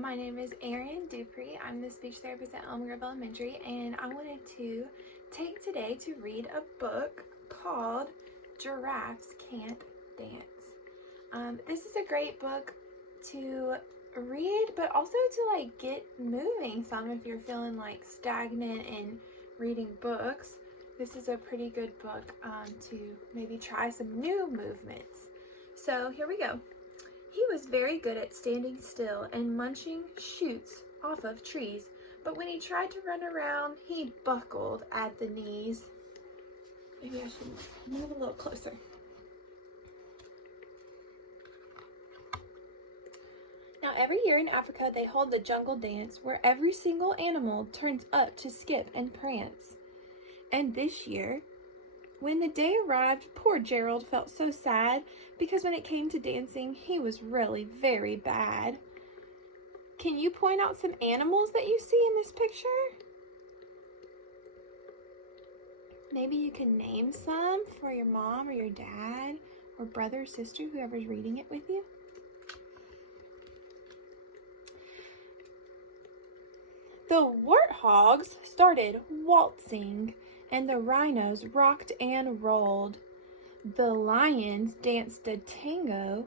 My name is Erin Dupree. I'm the speech therapist at Elm Grove Elementary, and I wanted to take today to read a book called Giraffes Can't Dance. This is a great book to read, but also to get moving some if you're feeling stagnant in reading books. This is a pretty good book to maybe try some new movements. So here we go. He was very good at standing still and munching shoots off of trees, but when he tried to run around, he buckled at the knees. Maybe I should move a little closer. Now, every year in Africa, they hold the jungle dance where every single animal turns up to skip and prance. And this year, when the day arrived, poor Gerald felt so sad because when it came to dancing, he was really very bad. Can you point out some animals that you see in this picture? Maybe you can name some for your mom or your dad or brother or sister, whoever's reading it with you. The warthogs started waltzing, and the rhinos rocked and rolled. The lions danced a tango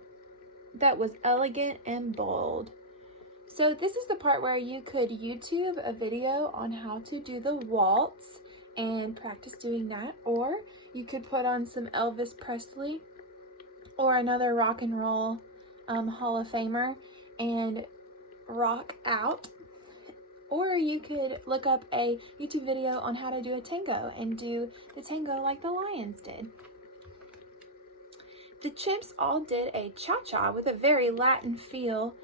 that was elegant and bold. So this is the part where you could YouTube a video on how to do the waltz and practice doing that, or you could put on some Elvis Presley or another rock and roll Hall of Famer and rock out. Or you could look up a YouTube video on how to do a tango and do the tango like the lions did. The chimps all did a cha-cha with a very Latin feel,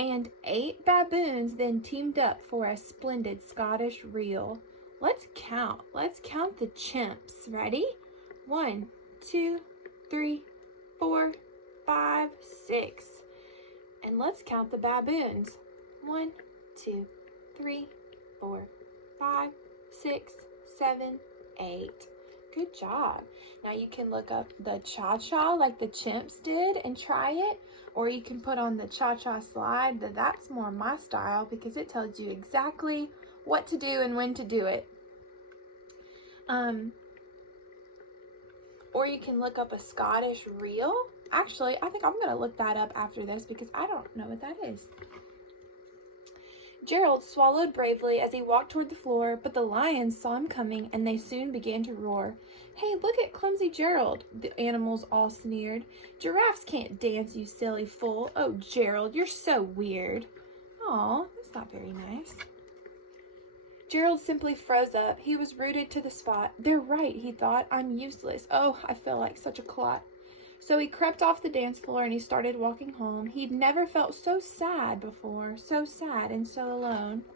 and 8 baboons then teamed up for a splendid Scottish reel. Let's count. Let's count the chimps. Ready? 1, 2, 3, 4, 5, 6. And let's count the baboons. 1, 2, 3, 4, 5, 6, 7, 8. Good job. Now you can look up the cha-cha like the chimps did and try it, or you can put on the cha-cha slide. That's more my style because it tells you exactly what to do and when to do it. Or you can look up a Scottish reel. Actually, I think I'm going to look that up after this because I don't know what that is. Gerald swallowed bravely as he walked toward the floor, but the lions saw him coming and they soon began to roar. "Hey, look at clumsy Gerald," the animals all sneered. "Giraffes can't dance, you silly fool. Oh, Gerald, you're so weird." Aw, that's not very nice. Gerald simply froze up. He was rooted to the spot. They're right, he thought. I'm useless. Oh, I feel like such a clot. So he crept off the dance floor and he started walking home. He'd never felt so sad before, so sad and so alone.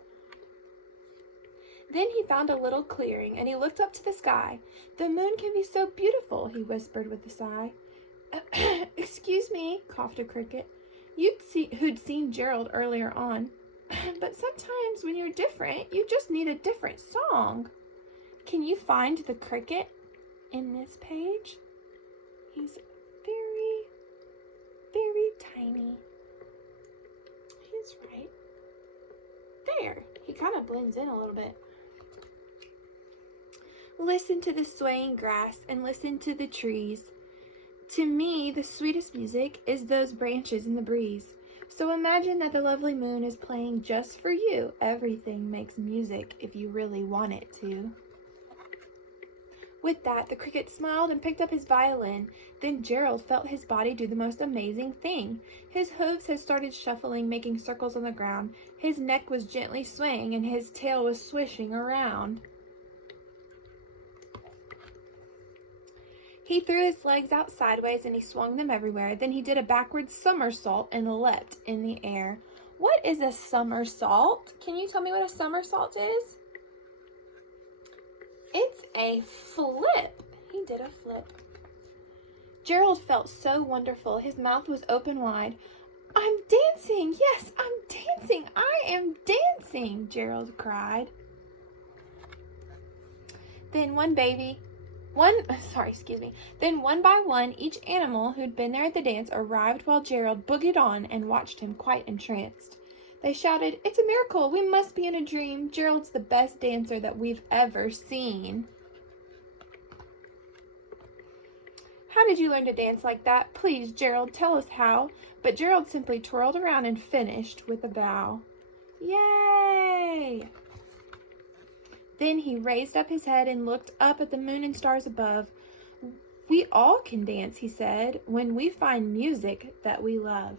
Then he found a little clearing and he looked up to the sky. "The moon can be so beautiful," he whispered with a sigh. "Excuse me," coughed a cricket, who'd seen Gerald earlier on. "But sometimes when you're different, you just need a different song." Can you find the cricket in this page? He's very, very tiny. He's right there. He kind of blends in a little bit. "Listen to the swaying grass and listen to the trees. To me, the sweetest music is those branches in the breeze. So imagine that the lovely moon is playing just for you. Everything makes music if you really want it to." With that, the cricket smiled and picked up his violin. Then Gerald felt his body do the most amazing thing. His hooves had started shuffling, making circles on the ground. His neck was gently swaying, and his tail was swishing around. He threw his legs out sideways, and he swung them everywhere. Then he did a backward somersault and leapt in the air. What is a somersault? Can you tell me what a somersault is? It's a flip. He did a flip. Gerald felt so wonderful. His mouth was open wide. "I'm dancing. Yes, I'm dancing. I am dancing," Gerald cried. Then one by one, each animal who'd been there at the dance arrived while Gerald boogied on and watched him quite entranced. They shouted, "It's a miracle! We must be in a dream! Gerald's the best dancer that we've ever seen." "How did you learn to dance like that? Please, Gerald, tell us how." But Gerald simply twirled around and finished with a bow. Yay! Then he raised up his head and looked up at the moon and stars above. "We all can dance," he said, "when we find music that we love."